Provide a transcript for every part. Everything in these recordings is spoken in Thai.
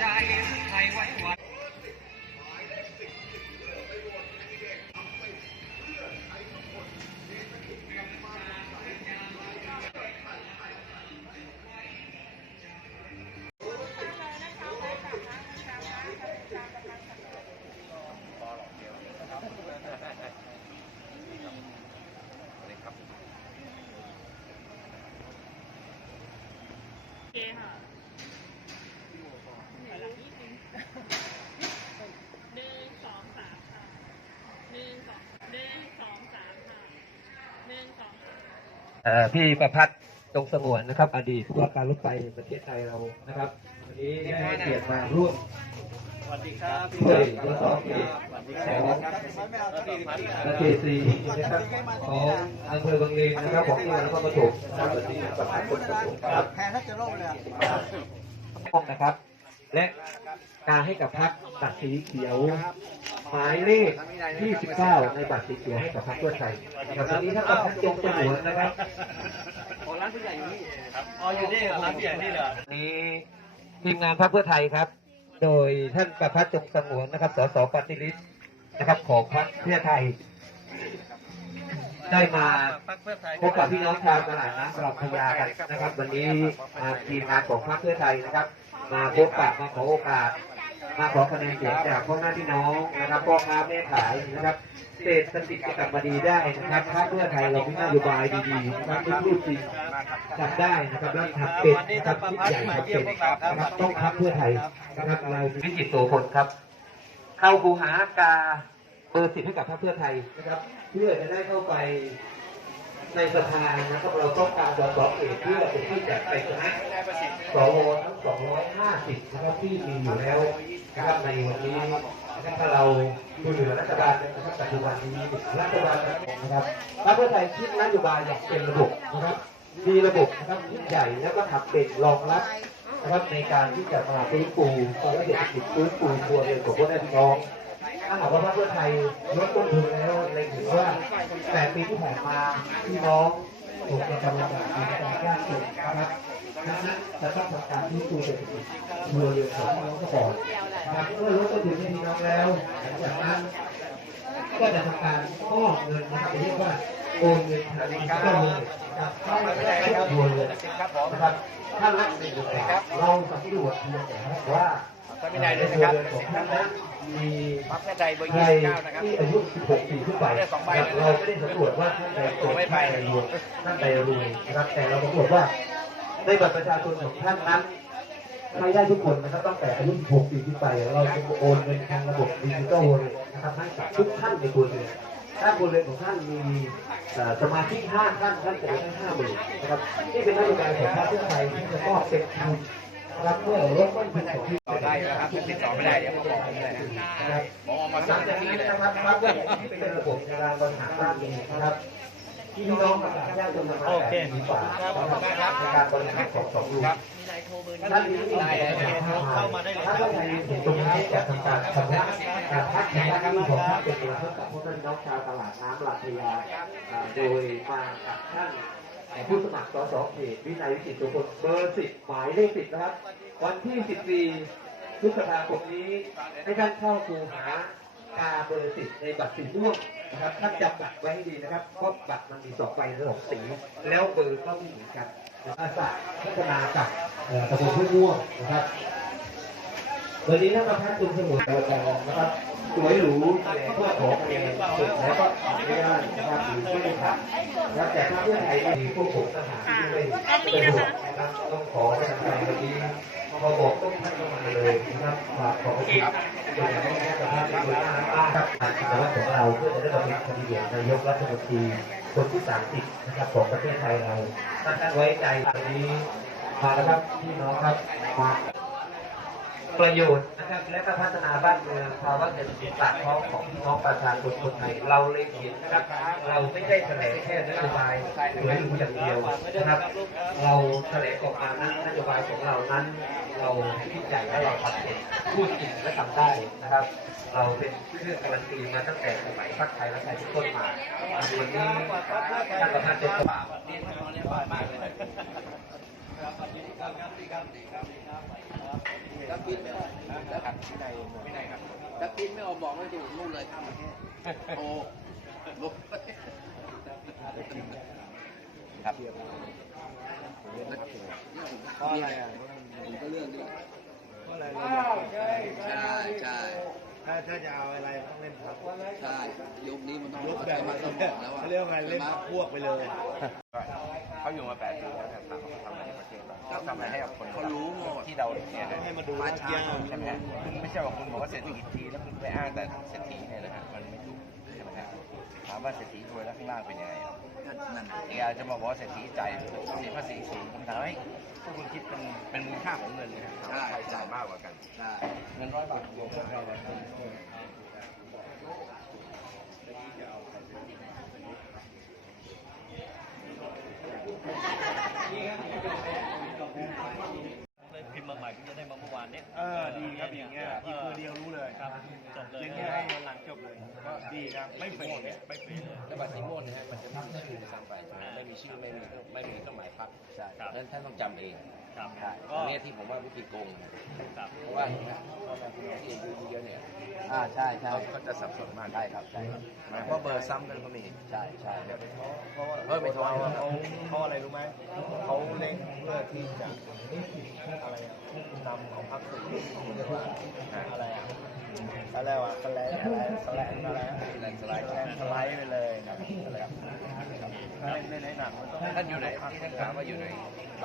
จะเห็นใครไว้วัน พี่ประพัฒน์จงสงวนนะครับ อดีตผู้ว่าการรถไฟแห่งประเทศไทยเรานะครับวันนี้ได้เกียรติมาร่วมสวัสดีครับช่วยรถสองสวัสดีของบและเขตสี่นะครับของอำเภอบางเลนนะครับของที่นครปฐมนะครับวันนี้ประพัฒน์จงสงวนครับแพนถ้าจะโลกเลยอะห้องนะครับ และ การให้กับพักตัดสีเขียวหมายเลข 29 ในบัตรสีเขียวให้กับพรรคเพื่อไทยนะครับวันนี้ท่านประพัฒน์จงสงวนนะครับโอ้ร้านผู้ใหญ่อยู่นี่ครับอ๋ออยู่นี่ร้านผู้ใหญ่นี่เหรอนี้ทีมงานพรรคเพื่อไทยครับ โดยท่านประพัฒน์จงสงวนนะครับ สสปฏิริษนะครับ ของพรรคเพื่อไทย ได้มาพักเพื่อไทยพบกับพี่น้องชาวตลาดน้ำปลอดพยากันนะครับ วันนี้มาทีมงานของพรรคเพื่อไทยนะครับ มาพบปะมาขอโอกาส มาขอคะแนนเสียงจากพ่อแม่พี่น้องนะครับพ่อค้าแม่ขายนะครับเศรษฐกิจกลับมาดีได้นะครับพรรคเพื่อไทยเรามีนโยบายดีๆนะครับที่พูดจริงทำได้นะครับแล้วทำเป็นนะครับคิดใหญ่ทำเป็นนะครับต้องพักเพื่อไทยนะครับเราวิจิตโสพลครับ เข้าคูหากาเบอร์สิบให้กับพรรคเพื่อไทยนะครับ เพื่อจะได้เข้าไป ในสภานะครับเราต้องการดอสอเอกเพื่อเป็นที่จะไปนะสวทั้ง 250นะครับที่มีอยู่แล้วนะครับในวันนี้นะครับถ้าเราดูเหนือรัฐบาลนะครับปัจจุบันนี้รัฐบาลนะครับรรคเพื่อไทยคิดนโยบายอย่างเป็นระบบนะครับมีระบบนะครับที่ใหญ่แล้วก็ทำเป็นรองรับนะครับในการที่จะมาฟื้นฟูตอนแรกเศรษฐกิจฟื้นฟูครัวเรือนของพวกแม่พี่น้อง ถ้าหากว่าพรรคเพื่อไทยลดต้นทุนแล้วเล็งเห็นว่าแปดปีที่ผ่านมาพี่น้องถูกกระทำลำบากมีการยากจนนะครับดังนั้นจะต้องทำการฟื้นฟูเศรษฐกิจครัวเรือนของพี่น้องก่อนนะครับเมื่อลดต้นทุนให้พี่น้องแล้วหลังจากนั้นก็จะทำการมอบเงินนะครับเรียกว่าโอนเงินทางดิจิตอลเลยนะครับเข้าไปได้ทุกครัวเรือนนะครับถ้ารักในเดือนเราสำรวจเพียงแต่ว่า ในครัวเรือนของท่านนั้นมีพักเพื่อไทยเบอร์ใครยี่สิบเก้านะครับที่อายุ16ปีขึ้นไปนะครับเราไม่ได้สำรวจว่าท่านใดจนท่านใดรวยท่านใดรวยนะครับ แต่เราสำรวจว่าในบัตรประชาชนของท่านนั้นไม่ได้ทุกคนนะครับตั้งแต่อายุ 16 ปีขึ้นไป เราจะโอนเงินทางระบบดิจิตอลเลยนะครับให้กับทุกท่านในครัวเรือนถ้าครัวเรือนของท่านมีเอ่อสมาชิก 5 ท่านท่านจะได้ห้าหมื่นนะครับนี่เป็นนโยบายของพรรคเพื่อไทยที่จะมอบเป็นทุนนะค รับเพื่อลดต้นทุนของที่ต่อได้นะครับติดต่อไม่ได้เดี๋ยวผมบอกเลยนะครับมอามาสั่งงจากนี้นะครับพรรคเพื่อไทยที่เป็นระบบการบริหารบ้านเองนะครับพี่น้องต่างๆยากจนมาแต่มีฝ่าครับการบริหารของสองลุงท่านนี้มีอะไรเข้ามาได้เลยถ้าท่านใดเห็นตรงนี้จะทำการชำระการพักชำระนี้ของท่านเป็นเงินเพื่อกับพวกท่านน้องชาวตลาดน้ำหลักพยาอ่าโดยมากับท่าน ผู้สมัครสสเขตวินัยวิจิตรสุพลเบอร์สิบหมายเลขสิบนะครับ วันที่สิบสี่พฤษภาคมนี้ให้ท่านเข้าคูหากาเบอร์สิบในบัตรสีม่วงนะครับท่านจำบัตรไว้ให้ดีนะครับเพราะบัตรมันมีสองใบสองสีแล้วเบอร์ก็ไม่เหมือนกันอาสาพัฒนากับตะบลห้วยม่วงนะครับ วันนี้ท่านประธานจุนสมุทรปราการนะครับสวยหรูเพื่อขอคะแนนสุดแล้วก็อนุญาตนะครับหรือไม่ได้ผ่านนะครับแต่ถ้าเพื่อไทยมีพวกผมทหารที่ไม่เป็นห่วงนะครับต้องขอให้ทางการวันนี้พอบอกต้องท่านเข้ามาเลยนะครับฝากขอบคุณโดยเฉพาะแม่ประธานที่บริหารบ้านครับผ่านกิจวัตรของเราเพื่อจะได้บำเพ็ญคดีนายกรัฐมนตรีคนที่30นะครับของประเทศไทยเราถ้าท่านไว้ใจวันนี้มาแล้วครับพี่น้องครับมา ประโยชน์นะครับและก็พัฒนาบ้านเมืองภาวะเศรษฐกิจปากท้องของพี่น้องประชาชนคนไทยเราเลยเห็นนะครับ เราไม่ได้แถลงแค่นโยบายหรืออยู่อย่างเดียวนะครับ เราแถลงออกมานั้นนโยบายของเรานั้น เราคิดใหญ่และเราทำเป็นพูดจริงและทำได้นะครับ เราเป็นเครื่องการันตีมาตั้งแต่สมัยพักไทยและไทยเป็นต้นมาวันนี้ท่านประธานจะกล่าวคถ้าคิดไม่ออกแล้วขั ดวินัยวินัยครับถ้าคิดไม่ออกบอกไม่ถูกนู่นเลยข้ามประเทศโอ้ลบครับเพราะอะไรอะผมก็เรื่องนี้เพราะอะไรใช่ใช่ถ้าถ้าจะเอาอะไรต้องเล่นพับใช่ยุคนี้มันต้องลุกแบบมาสมองแล้วอะเขาเรียกว่าไงเล่นพับพวกไปเลยเขาอยู่มาแปดปีแล้วแต่ ทำอะไรให้กับคนเขารู้หมดที่เราเนี่ยต้องให้มาดูมาว่าช้าเกี่ยวใช่ไหมฮะคุณไม่ใช่ว่าคุณบอกว่าเศรษฐกิจดีแล้วคุณไปอ้างแต่เศรษฐีเนี่ยนะฮะมันไม่ถูกใช่ไหมฮะถามว่าเศรษฐีรวยแล้วข้างล่างเป็นยังไงนั่นเออาจะมาบอกว่าเศรษฐีจ่ายเสียภาษีสูงผมถามว่าพวกคุณคิดเป็นเป็นมูลค่าของเงินนะใครจ่ายมากกว่ากันใช่เงินร้อยบาทรวมกันเรา เลยพิมพ์มาใหม่เพิ่ งจะได้มาเมื่อวานเนี้ยเออดีครับอย่างเงี้ยอีกตัวเดียวรู้เลยครับจบเลยอย่างเงี้ยให้วันหลังจบเลยก็ดีครับไม่เฟรไม่ฟรีเลยแล้วบัตรสีม่วงนะฮะมันจะไม่มีชื่อในซ้ำไปใช่ไหมไม่มีชื่อไม่มีเครื่องไม่มีเครื่องหมายพักใช่ครับนั้นท่านต้องจำเองครับใช่ก็อันนี้ที่ผมว่าวิธีโกงนะครับเพราะว่า อย่างเงี้ยพ่อแม่พี่น้องที่อายุเยอะเนี่ยอ่าใช่ใช่เขาเขาจะสับสนมากได้ครับใช่ครับเพราะเบอร์ซ้ำกันก็มี ใช่ใช่เพราะว่าเออไม่ท้อเขาเขาอะไรรู้ไหมเขาเล่นเพื่อที่จะอะไรอะนำของพรรคสื่อเรียกว่าอะไรอะอะไรวะสแลนอะไรสแลนอะไรอะแลนด์สไลด์สแลนสไลด์ไปเลยครับ อะไรครับเล่นในหนังมันต้องท่านอยู่ไหนที่ท่านถามว่าอยู่ไหน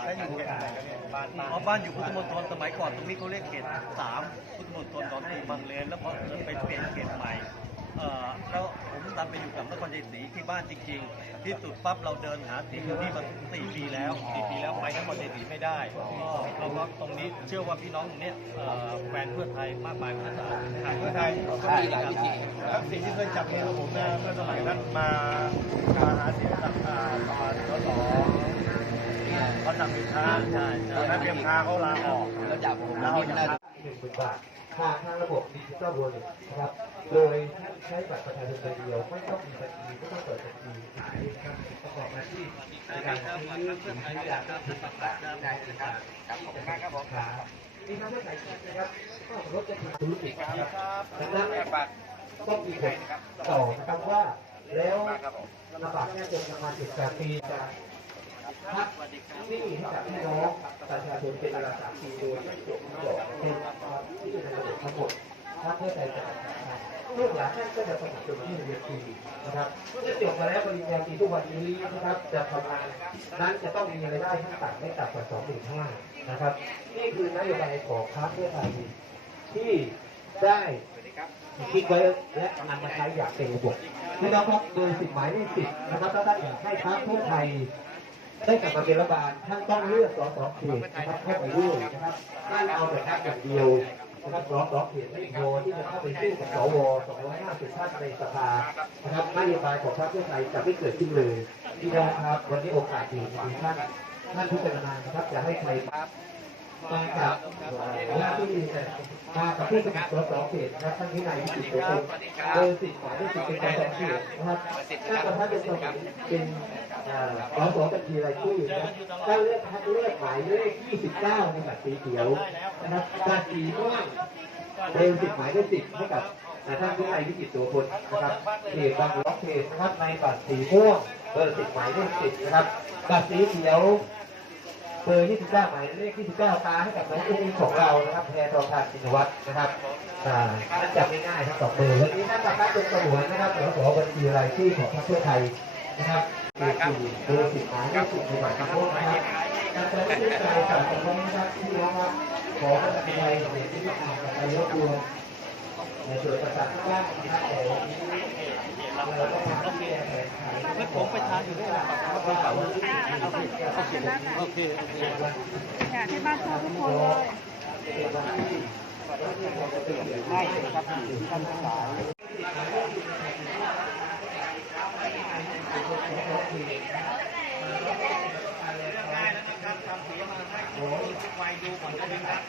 ถ้าอยู่ที่ไหนก็เนี่ยบ้านบ้านอ๋อบ้านอยู่พุทธมณฑลสมัยก่อนตรงนี้เขาเรียกเขตสามพุทธมณฑลตอนที่บางเลนแล้วพอไปเปลี่ยนเขตใหม่เอ่อแล้ว ผมตามไปอยู่กับนครชัยศรีที่บ้านจริงๆ ที่สุดปั๊บเราเดินหาเสียงอยู่นี่มาสี่ปีแล้วสี่ปีแล้วไปนครชัยศรีไม่ได้ก็เราก็ตรงนี้เชื่อว่าพี่น้องตรงเนี้ยเอ่อแฟนเพื่อไทยมากมายมหาศาลทางเพื่เพื่ออไทไทยยก็มีหลายวิธีทักษิณที่เคยจับมือกับผมนะเมื่อสมัยนั้นมามาหาเสียงกับอ่าประมาณสสเขาทำเป็นค้าใช่ใช่ตอนนั้นเตรียมค้าเขาลาออก แล้วจับผมแล้วนี่จะน่าทหนึ่งหมื่นบาทผ่านทางระบบดิจิทัลวอลเล็ตนะครับ โดยใช้บัตรประชาชนใบเดียวไม่ต้องมีบัญชีไม่ต้องเปิดบัญชีขายนะครับประกอบอาชีพในการซื้อสินค้าจากที่ต่างๆได้นะครับขอบคุณมากครับผมครับมีทางเลือกไหนนะครับก็รถจะทำธุรกิจนะครับดังนั้นต้องมีผลต่อนะครับว่าแล้วระบาดแน่จนประมาณสิบแปดปีจะพักหนี้ให้กับพี่น้องประชาชนเป็นเวลาสามปีโดยไม่จบไม่บเป็นที่ในระบบทั้งหมดถ้าเพื่อใจจะทำ ลูกหลานท่านก็จะสนับสนุนที่เรียนฟรีนะครับเมื่อจบมาแล้วปริญญาตรีทุกวันนี้นะครับจะทำงานนั้นจะต้องมีรายได้ขั้นต่ำไม่ต่ำกว่าสองหมื่นห้านะครับ นี่คือนโยบายของพรรคเพื่อไทยที่ได้คิดไว้และนำมาใช้อย่างเป็นระบบพี่น้องครับโดยสิทธิหมายเลขสิบนะครับถ้าท่านอยากให้พรรคเพื่อไทยได้กลับมาเป็นรัฐบาลท่านต้องเลือกสสเขตนะครับเข้าไปด้วยนะครับท่านเอาแต่ท่านอย่างเดียว นะครับสสเขตไม่พอที่จะเข้าไปสู้กับสว250ท่านในสภานะครับนโยบายของพรรคเพื่อไทยจะไม่เกิดขึ้นเลยพี่น้องครับ วันนี้โอกาสดีของท่านท่านพิจารณานะครับจะให้ใคร มากับหน้ที่ดีแต่มากับผู้สมัครสสเขตนะครับท่านวินัยวิจิตรโกศลเบอร์สิบหมายเลขสิบเป็นสสเขตนะครับถ้าท่านเป็นสสเป็นสอสอบัญชีรายชื่อนะถ้าเลือกเลือกหมายเลข29ในบัตรสีเขียวนะครับบัตรสีม่วงเบอร์สิบหมายเลขสิบให้กับท่านผู้ใดวิจิตรตัวคนนะครับเขตบางล็อกเขตนะครับในบัตรสีม่วงเบอร์สิบหมายเลขสิบนะครับบัตรสีเขียว เบอร์ 29 หมายเลข 29 ตาให้กับน้องอุ้งอิงของเรานะครับแพรทองทานชินวัตรนะครับอ่าท่านจำง่ายๆทั้งสองเบอร์วันนี้ท่านประคับเป็นสมุนนะครับสสบัญชีรายชื่อของพรรคเพื่อไทยนะครับเบอร์สี่เบอร์สิบหมายเลขสิบในบัตรโทษนะครับการใช้ชื่อใจสารของนะครับที่น้องครับขอพระใจในที่มาอ่านกับไปยกตัวในส่วนประสาทข้างล่างนะครับแต่วันนี้ ราต้องทำที่แก้ไขแล้วผมไปทานอยู่ด้วยนะครับกระเป๋าโอเคโอเคอยากให้บ้านชอบทุกคนเลยเป็นวันที่เราจะเปลี่ยนให้นะครับที่ท่านทั้งหลายไฟดูก่อนก็ได้ครับ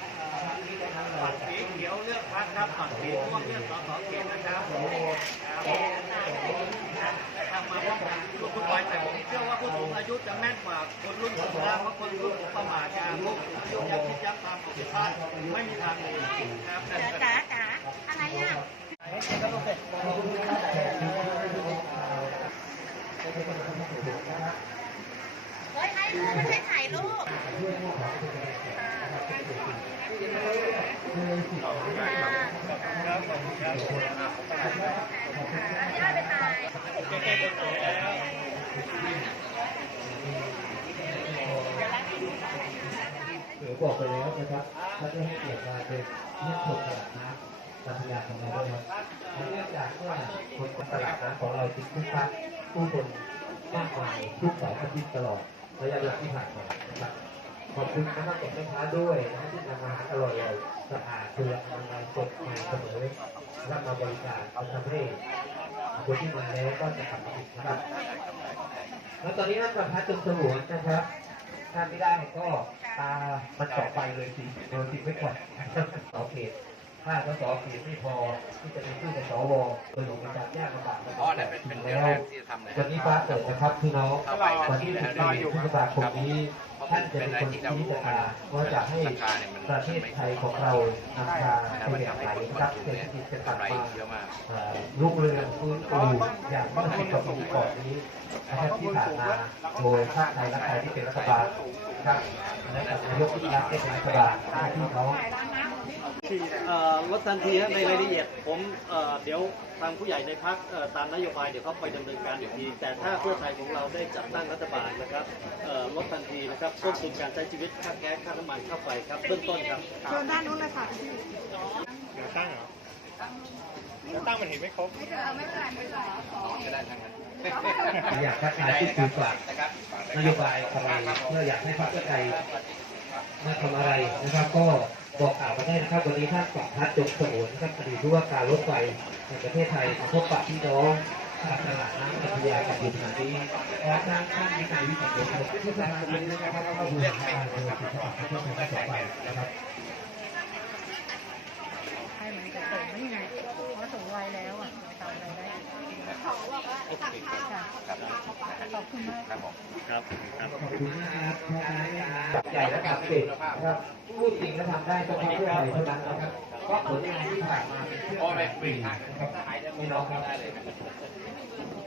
ตรสีเขียวเลือกพักครับบัตรสีม่วงเลือกสสเขตนะครับทำมาพร้อมกันทุกวัยแต่ผมเชื่อว่าผู้สูงอายุ ยุจะแม่นกว่าคนรุ่นผมนะเพราะคนรุ่นผม ประมาทจะลุกยุยักคิดยักตามผิดพลาดไม่มีทางเลยครับจ๋าจ๋าจ๋าอะไรอะเฮ้ยให้รูปไม่ใช่ถ่ายรูปย่าไปถ่าย หรือ บอกไปแล้วนะครับถ้าจะให้เกียรติมาเป็นเรื่องคนตลาดน้ำปัญญาของเราด้วยครับเนื่องจากว่าคนตลาดน้ำของเราติดคุกคักผู้คนมากมายทุกสายอาทิตย์ตลอดระยะเวลาที่ผ่านมานะครับขอบคุณนะครับกับแม่ค้าด้วยนะที่นำอาหารอร่อยๆสะอาดเพื่ออนามัยสดใหม่เสมอรับมาบริการเอาทำให้คนที่มาแล้วก็จะกลับมาอีกนะครับแล้วตอนนี้ท่านประพัฒน์จงสมุนนะครับท่านไม่ได้ก็ ตามันเจาะไปเลยสิโดนติดไว้ก่อนสอเขตถ้าสสเขตไม่พอที่จะเป็นผู้เป็นสวโดยลงในการยากลำบากอ๋อนั่นเป็นเป็นเรื่องแรกที่จะทำเลยวันนี้ฟ้าเปิดนะครับพี่น้องเข้าไปวันที่นาที14แล้วพฤษภาคมนี้ ท่านจะเป็นคนชี้ชะตาว่าจะให้ประเทศไทยของเรานำพาไปแบบไหนครับเศรษฐกิจจะกลับมาลุกเรือฟื้นฟูอย่างเมื่อสิบกว่าปีก่อนนี้นะครับที่ผ่านมาโดยภาคไทยและไทยที่เป็นรัฐบาลครับและกับนายกที่รักเป็นรัฐบาลที่น้อง เอ่อลดทันทีฮะในรายละเอียดผมเอ่อเดี๋ยวทางผู้ใหญ่ในพักตามนโยบายเดี๋ยวเขาไปดำเนินการอีกทีแต่ถ้าเพื่อไทยของเราได้จัดตั้งรัฐบาลนะครับเอ่อลดทันทีนะครับต้นทุนการใช้ชีวิตค่าแก๊สค่าน้ำมันค่าไฟครับเบื้องต้นครับเชิญด้านนู้นเลยค่ะพี่เดี๋ยวตั้งเหรอเดี๋ยวตั้งมันเห็นไม่ครบไม่เอาไม่เป็นไรไม่เป็นไรจะได้ทั้งนั้นอยากทักทายที่คือฝากนโยบายอะไรเพื่ออยากให้พรรคเพื่อไทยมาทำอะไรนะครับก็ บอกกล่าวกันได้นะครับวันนี้ท่านสัมพัฒน์จงสมุนครับอดีตผู้ว่าการรถไฟในประเทศไทยมาพบปะพี่น้องชาวตลาดน้ำพัทยากับอยู่ขณะนี้และทางท่านมีการวิจัยผลที่สำคัญนะครับเข้าดูการเมืองที่จะออกมาเพื่อไทยต่อไปนะครับให้มันจะเปิดไม่ไงวัยแล้วอะทำอะไรได้ขอบอกว่าตัก ข้าวค่ะขอบคุณมากครับผมครับครับขอบคุณนะครับใหญ่และทำเก่งนะครับพูดจริงและทำได้ต้องเพื่อไทยเท่านั้นนะครับเพราะผลงานที่ผ่านมาเป็นเพื่อโอ้ไทไม่ยไม่จริงทางนะครับขายได้พี่น้องครับได้เลยครับ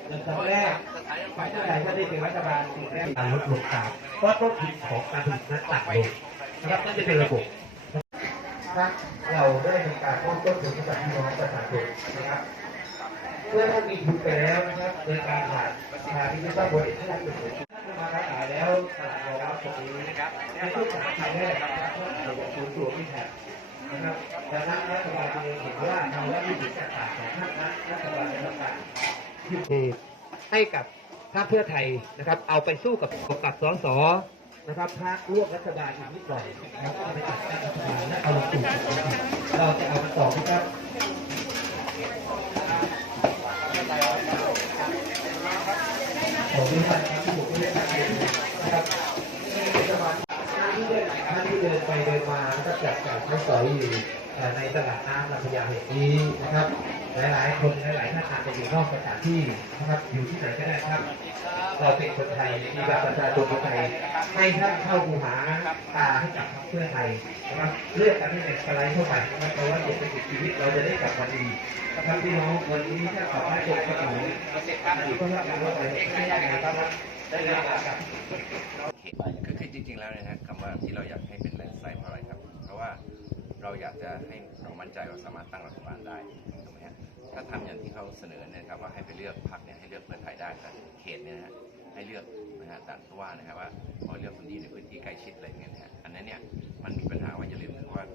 ในครั้งแรกสถานไฟเพื่อได้ไทยก็ได้เป็นรัฐบาลสิ่งแรกการลดลงตามเพราะต้นทุนของการผลิตนั้นต่ำลงนะครับนั่นจะเป็นระบบถ้าเราได้มีการลดต้นทุนให้กับพี่น้องประชาชนนะครับ เมื่อท่านมีทุนไปแล้วนะครับในการผ่านประชาธิปไตยบริหารเป็นผลท่มาค้าขายแล้วตลาดรองรับตรงนี้นะครับในช่วงสามปีแรกนะครับท่านระบบศูนย์ตัวที่แทนนะครับดังนั้นรัฐบาลเองเห็นว่าทางและวิถีต่างๆของท่านนั้นรัฐบาลจะต้องการที่ให้กับพรรคเพื่อไทยนะครับ เอาไปสู้กับกับสสนะครับพรรคร่วมรัฐบาลอีกนิดหน่อยแล้วก็ไปจัดตั้งรัฐบาลและเอาลงสู่เราจะเอามาต่อนะครับผมมีท่านที่ผมไม่ได้ทำเองนะครับรัฐบาลที่เดินท่านที่เดิ นไปเดินมานะครับจากจายใช้สอยอยู่ในตลาดน้ำลำพญาแห่งนี้นะครับ หลายๆ คนหลายๆท่านอาจจะอยู่นอกสถานที่นะครับอยู่ที่ไหนก็ได้ครับ เราเป็นคนไทยมีบัตรประชาชนคนไทยให้ท่านเข้าหูหาตาให้กับพรรคเพื่อไทยนะครับเลือกกันให้ในสไลด์เข้าไปนะครับเพราะว่าเศรษฐกิจชีวิตเราจะได้กลับมาดีนะครับพี่น้องวันนี้ถ้าขอให้จบกระถิ่นอดีตก็รับรู้อะไรไม่ได้นะครับได้เวลากับคือคือจริงๆแล้วเนี่ยนะคำว่าที่เราอยากให้เป็นแลนด์สไลด์เพราะอะไรครับ เพราะว่าเราอยากจะให้เรามั่นใจว่าสามารถตั้งรัฐบาลได้ ถ้าทำอย่างที่เขาเสนอเนี่ยครับว่าให้ไปเลือกพรรคเนี่ยให้เลือกเพื่อไทยได้แต่เขตเนี่ยฮะให้เลือกนะฮะแต่ว่านะครับว่าพอเลือกคนที่ในพื้นที่ใกล้ชิดอะไรเงี้ยนะฮะอันนั้นเนี่ยมันมีปัญหาว่าอย่าลืมนะว่า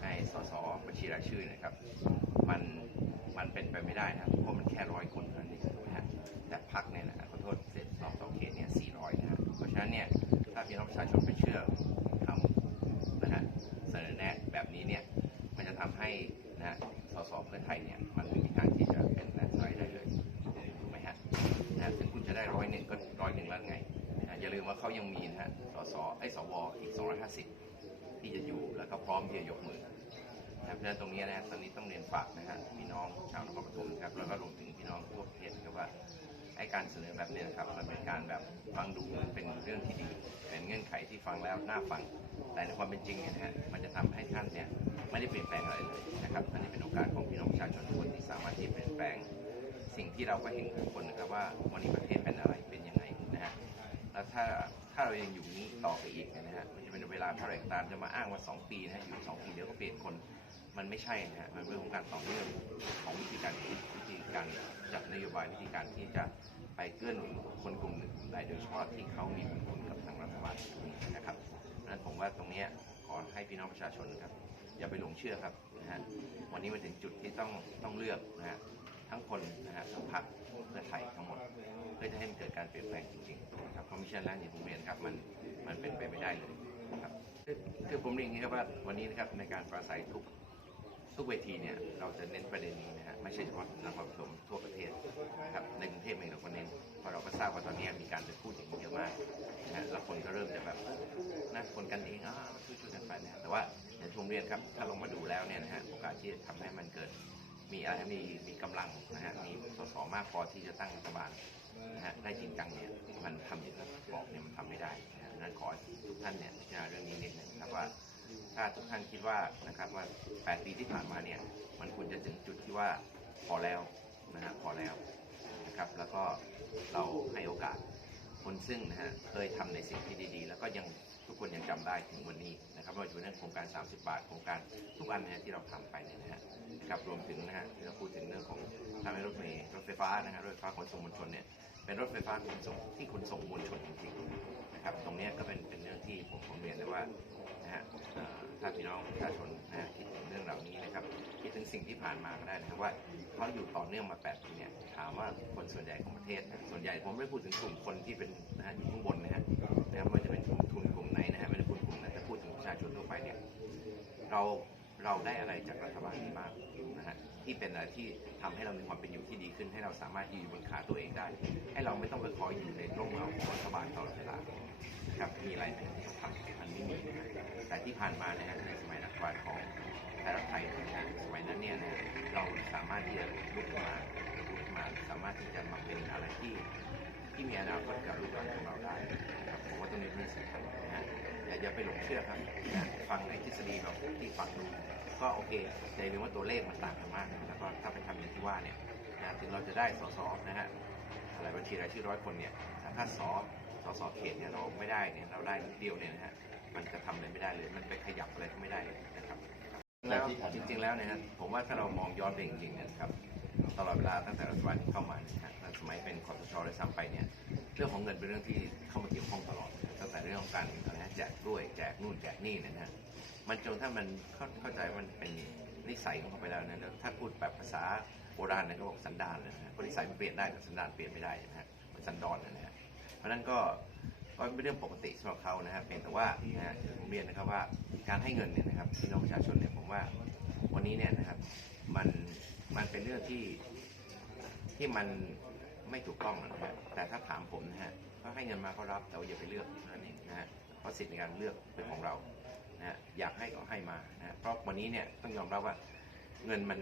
ไอ้สสบัญชีรายชื่อเนะครับ มันมันเป็นไปไม่ได้นะเพราะมันแค่ร้อยคนเท่านั้นเองนะฮะแต่พักเนี่ยนะขอโทษเสร็จสอบสองเขตเนี่ยสี่ร้อยนะฮะเพราะฉะนั้นเนี่ยถ้าพี่น้องประชาชนไปเชื่อคำนะฮะเสนอแนะแบบนี้เนี่ยมันจะทำให้นะฮะสสเพื่อไทยเนี่ย ร้อยหนึ่งก็ร้อยหนึ่งแล้วไงนะอย่าลืมว่าเขายังมีนะฮะสสไอ้สวอีก 250 ที่จะอยู่แล้วก็พร้อมที่จะยกมือนะเพราะฉะนั้นตรงนี้นะตอนนี้ต้องเรียนฝากนะฮะพี่น้องชาวนครปฐมครับแล้วก็รวมถึงพี่น้องทั่วประเทศครับว่าไอ้การเสนอแบบนี้นะครับมันเป็นการแบบฟังดูเป็นเรื่องที่ดี เป็นเงื่อนไขที่ฟังแล้วน่าฟัง แต่ในความเป็นจริงเนี่ยนะฮะมันจะทำให้ท่านเนี่ยไม่ได้เปลี่ยนแปลงอะไรเลยนะครับอันนี้เป็นโอกาสของพี่น้องประชาชนทุกคนที่สามารถที่เปลี่ยนแปลง สิ่งที่เราก็เห็นทุกคนนะครับว่าวันนี้ประเทศเป็นอะไรเป็นยังไงนะฮะแล้วถ้าถ้าเรายังอยู่นี้ต่อไปอีกนะฮะมันจะเป็นเวลาเท่าไหร่ตามจะมาอ้างว่าสองปีนะฮะอยู่สองปีเดี๋ยวก็เปลี่ยนคนมันไม่ใช่นะฮะมันเป็นเรื่องของการต่อเนื่องของวิธีการคิดวิธีการจัดนโยบายวิธีการที่จะไปเกื้อหนุนคนกลุ่มหนึ่งกลุ่มใดโดยเฉพาะที่เขามีผลกับทางรัฐบาลนะครับดังนั้นผมว่าตรงนี้ขอให้พี่น้องประชาชนครับ อย่าไปหลงเชื่อครับนะฮะวันนี้มาถึงจุดที่ต้องต้องเลือกนะฮะ ทั้งคนนะฮะทั้งพรรคเพื่อไทยทั้งหมด เพื่อจะให้มันเกิดการเปลี่ยนแปลงจริงๆนะครับเพราะมิฉะนั้นแล้วอย่างผมเรียนครับมันมันเป็นไปไม่ได้เลยนะครับคือผมเรียนอย่างนี้ครับว่าวันนี้นะครับในการปราศัยทุกทุกเวทีเนี่ยเราจะเน้นประเด็นนี้นะฮะไม่ใช่เฉพาะนครปฐมทั่วประเทศนะครับในกรุงเทพเองเราก็เน้นเพราะเราก็ทราบว่าตอนนี้มีการไปพูดอย่างนี้เยอะมากนะฮะแล้วคนก็เริ่มจะแบบน่าคนกันเองอ่าช่วยๆกันไปนะฮะแต่ว่าอย่างที่ผมเรียนครับถ้าลงมาดูแล้วเนี่ยนะฮะโอกาสที่จะทำให้มันเกิด มีอะไรมีมีกำลังนะฮะมีสสมากพอที่จะตั้งรัฐบาลนะฮะได้จริงจังเนี่ยมันทำอย่างที่บอกเนี่ยมันทำไม่ได้นะดังนั้นขอทุกท่านเนี่ยพิจารณาเรื่องนี้นิดหนึงนะครับว่าถ้าทุกท่านคิดว่านะครับว่า 8 ปีที่ผ่านมาเนี่ยมันควรจะถึงจุดที่ว่าพอแล้วนะฮะพอแล้วนะครับแล้วก็เราให้โอกาสคนซึ่งนะฮะเคยทำในสิ่งที่ดีๆ แล้วก็ยัง กคนยังจำได้ถึงวันนี้นะครับไม่ว่าจะเป็นเรื่องโครงการ 30 บาทโครงการทุกอันนะฮะที่เราทำไปเนี่ยนะฮะนะครับรวมถึงนะฮะที่เราพูดถึงเรื่องของทางรถเมล์รถไฟฟ้านะฮะรถไฟฟ้าขนส่งมวลชนเนี่ยเป็นรถไฟฟ้าขนส่งที่ขนส่งมวลชนจริงๆนะครับตรงนี้ก็เป็นเป็นเรื่องที่ผมผมเรียนเลยว่านะฮะเอ่อถ้าพี่น้องประชาชนนะฮะคิดถึงเรื่องเหล่านี้นะครับคิดถึงสิ่งที่ผ่านมาก็ได้นะครับว่าเขาอยู่ต่อเนื่องมา8ปีเนี่ยถามว่าคนส่วนใหญ่ของประเทศ ส่วนใหญ่ผมไม่พูดถึงกลุ่มคนที่เป็นนะฮะอยู่ข้างบนนะฮะนะครับไม่ว่าจะเป็นกลุ่ม เนี่ยเราเราได้อะไรจากรัฐบาลนี้บ้างนะฮะที่เป็นอะไรที่ทำให้เรามีความเป็นอยู่ที่ดีขึ้น ให้เราสามารถยืนอยู่บนขาตัวเองได้ ให้เราไม่ต้องไปคอยอยู่ในร่มเงาของรัฐบาลตลอดเวลานะครับมีอะไรไหมที่ทำมันไม่มีนะฮะแต่ที่ผ่านมานะฮะในสมัยรัฐบาลของไทยรักไทยนสมัยนั้นเนี่ยเราสามารถที่จะลุกมาลุกมาสามารถที่จะมาเป็นอะไรที่ที่มีอนาคตกับลูกหลานของเราได้ครับผมว่าตรงนี้เป็นสิ่งสำคัญ อย่าอย่าไปหลงเชื่อครับนะฟังในทฤษฎีแบบที่ฟังดูก็โอเคแต่อย่าลืมว่าตัวเลขมันต่างกันมากนะแล้วก็ถ้าไปทำอย่างที่ว่าเนี่ยนะถึงเราจะได้สสนะฮะอะไรบัญชีรายชื่อร้อยคนเนี่ยแต่ถ้าสสสเขตเนี่ยเราไม่ได้เนี่ยเราได้นิดเดียวเนี่ยนะฮะมันจะทำอะไรไม่ได้เลย มันไปขยับอะไรก็ไม่ได้เลยนะครับแล้วจริง ๆ แล้วเนี่ยฮะผมว่าถ้าเรามองย้อนไปจริงๆเนี่ยนะครับตลอดเวลาตั้งแต่รัฐบาลที่เข้ามาเนี่ยฮะตั้งสมัยเป็นคอสชเลยซ้ำไปเนี่ยเรื่องของเงินเป็นเรื่องที่เข้ามาเกี่ยวข้องตลอดนะ ตั้งแต่เรื่องของการอะไรนะแจกกล้วยแจกนู่นแจกนี่นะฮะมันจนถ้ามันเข้าเข้าใจมันเป็นนิสัยของเขาไปแล้วนะแล้วถ้าพูดแบบภาษาโบราณนะก็บอกสันดานเลยนะฮะนิสัยมันเปลี่ยนได้แต่สันดานเปลี่ยนไม่ได้นะฮะมันสันดอนนะฮะเพราะนั้นก็ก็เป็นเรื่องปกติสำหรับเขานะฮะเพียงแต่ว่านะฮะผมเรียนนะครับว่าการให้เงินเนี่ยนะครับพี่น้องประชาชนเนี่ยผมว่าวันนี้เนี่ยนะครับมันมันเป็นเรื่องที่ที่มันไม่ถูกต้องนะฮะแต่ถ้าถามผมนะฮะ ก็ให้เงินมาก็รับแต่ว่าอย่าไปเลือกนั่นเองนะฮะเพราะสิทธิในการเลือกเป็นของเรานะฮะอยากให้ก็ให้มานะฮะเพราะวันนี้เนี่ยต้องยอมรับว่าเงินมัน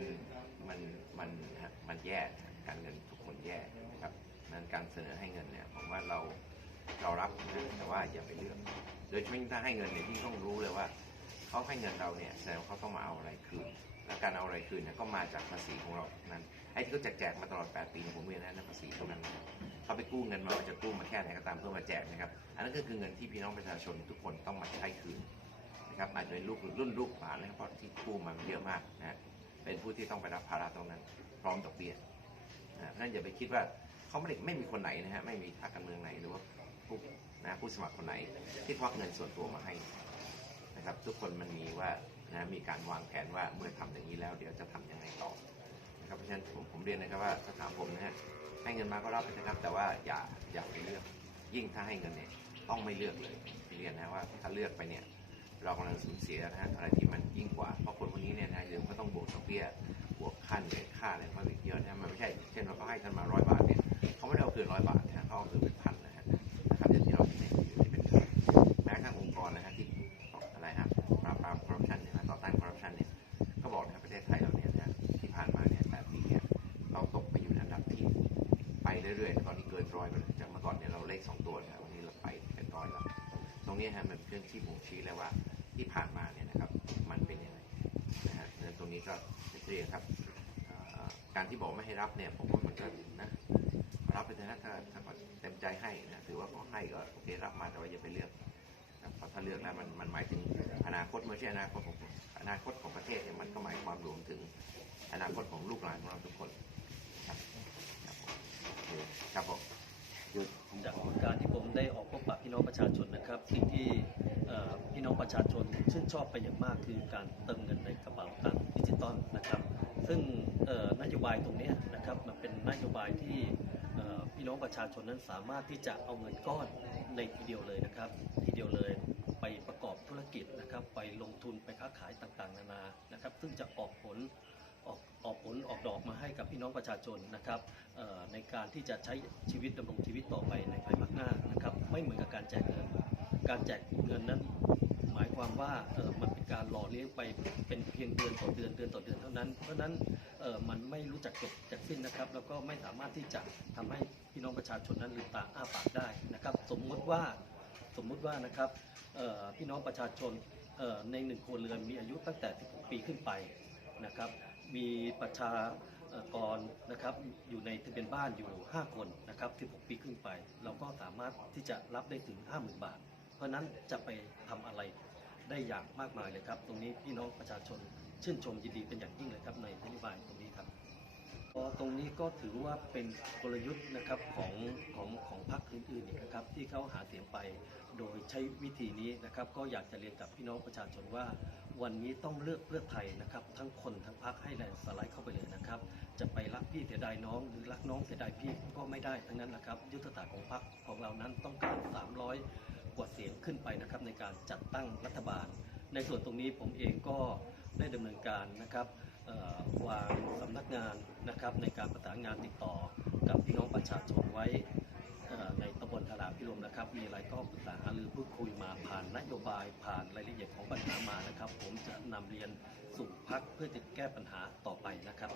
มันมันนะฮะมันแย่การเงินทุกคนแย่นะครับนั้นการเสนอให้เงินเนี่ยผมว่าเราเรารับนะแต่ว่าอย่าไปเลือก โดยเฉพาะถ้าให้เงินเนี่ยที่ต้องรู้เลยว่าเขาให้เงินเราเนี่ยแสดงว่าเขาต้องมาเอาอะไรคืน และการเอาอะไรคืนเนี่ยก็มาจากภาษีของเรานั้นไอ้ที่เขาแจกแจกมาตลอด 8 ปีเนี่ยผมเรียนนะนั่นภาษีเท่านั้นนะเขาไปกู้เงินมาว่าจะกู้มาแค่ไหนก็ตามเพื่อมาแจกนะครับ อันนั้นก็คือเงินที่พี่น้องประชาชนทุกคนต้องมาใช้คืนนะครับอาจจะเป็นลูกรุ่นลูกหลานนะครับเพราะที่กู้มาเยอะมากนะฮะเป็นผู้ที่ต้องไปรับภาระตรงนั้น พร้อมดอกเบี้ยนะเพราะฉะนั้นอย่าไปคิดว่าเขาไม่ได้ไม่มีคนไหนนะฮะไม่มีพรรคการเมืองไหนหรือว่าผู้นะผู้สมัครคนไหนที่ควักเงินส่วนตัวมาให้นะครับ ทุกคนมันมีว่า นะมีการวางแผนว่าเมื่อทำอย่างนี้แล้วเดี๋ยวจะทำยังไงต่อนะครับเพราะฉะนั้นผมผมเรียนนะครับว่าถ้าถามผมนะฮะให้เงินมาก็รับไปนะครับ แต่ว่าอย่าอย่าไปเลือก ยิ่งถ้าให้เงินเนี่ยต้องไม่เลือกเลยเรียนนะว่าถ้าเลือกไปเนี่ยเรากำลังสูญเสียนะฮะอะไรที่มันยิ่งกว่าเพราะคนคนนี้เนี่ยนะเดี๋ยวก็ต้องบวกดอกเบี้ยบวกค่าเหนื่อยค่าอะไรเขาอีกเยอะนะมันไม่ใช่เช่นว่าเขาให้ท่านมาร้อยบาทเนี่ยเขาไม่ได้เอาคืนร้อยบาทนะฮะเขาเอาคืนเป็น ไม่ใช่อนาคตของอนาคตของประเทศเนี่ยมันก็หมายความรวมถึงอนาคตของลูกหลานของเราทุกคนครับครับผมจากการที่ผมได้ออกพบปะพี่น้องประชาชนนะครับ สิ่งที่พี่น้องประชาชนชื่นชอบไปอย่างมากคือการเติมเงินในกระเป๋าตังค์ดิจิตอลนะครับ ซึ่งนโยบายตรงนี้นะครับมันเป็นนโยบายที่พี่น้องประชาชนนั้นสามารถที่จะเอาเงินก้อนในทีเดียวเลยนะครับ ทีเดียวเลย ไปประกอบธุรกิจนะครับ ไปลงทุนไปค้าขายต่างๆ นานานะครับ ซึ่งจะออกผลออกออกผลออกดอกมาให้กับพี่น้องประชาชนนะครับในการที่จะใช้ชีวิตดำรงชีวิตต่อไปในภายภาคหน้านะครับ ไม่เหมือนกับการแจกเงิน การแจกเงินนั้นหมายความว่าเออมันเป็นการหล่อเลี้ยงไปเป็นเพียงเดือนต่อเดือนเดือนต่อเดือนเท่านั้น เพราะนั้นเออมันไม่รู้จักจบจากสิ้นนะครับ แล้วก็ไม่สามารถที่จะทำให้พี่น้องประชาชนนั้นลืมตาอ้าปากได้นะครับ สมมติว่า สมมุติว่านะครับพี่น้องประชาชนในหนึ่งครัวเรือนมีอายุตั้งแต่ 16 ปีขึ้นไปนะครับ มีประชากรนะครับอยู่ในทะเบียนบ้านอยู่ 5 คนนะครับ 16 ปีขึ้นไป เราก็สามารถที่จะรับได้ถึง 50,000 บาท เพราะนั้นจะไปทำอะไรได้อย่างมากมายเลยครับ ตรงนี้พี่น้องประชาชนชื่นชมยินดีเป็นอย่างยิ่งเลยครับในนโยบายตรงนี้ครับก็ตรงนี้ก็ถือว่าเป็นกลยุทธ์นะครับของพรรคอื่นๆอีกนะครับ ที่ เขาหาเสียงไป โดยใช้วิธีนี้นะครับ ก็อยากจะเรียนกับพี่น้องประชาชนว่า วันนี้ต้องเลือกเพื่อไทยนะครับ ทั้งคนทั้งพรรคให้แรงสไลด์เข้าไปเลยนะครับ จะไปรักพี่เสียดายน้อง หรือรักน้องเสียดายพี่ก็ไม่ได้ทั้งนั้นแหละครับ ยุทธศาสตร์ของพรรคของเรานั้นต้องการ 300 กว่าเสียงขึ้นไปนะครับ ในการจัดตั้งรัฐบาล ในส่วนตรงนี้ผมเองก็ได้ดำเนินการนะครับวางสำนักงานนะครับในการประสานงานติดต่อกับพี่น้องประชาชนไว้ ในตำบลทลาพิรมนะครับ มีอะไรก็ปรึกษาหรือพูดคุยมาผ่านนโยบายผ่านรายละเอียดของปัญหามานะครับ ผมจะนำเรียนสู่พักเพื่อจะแก้ปัญหาต่อไปนะครับ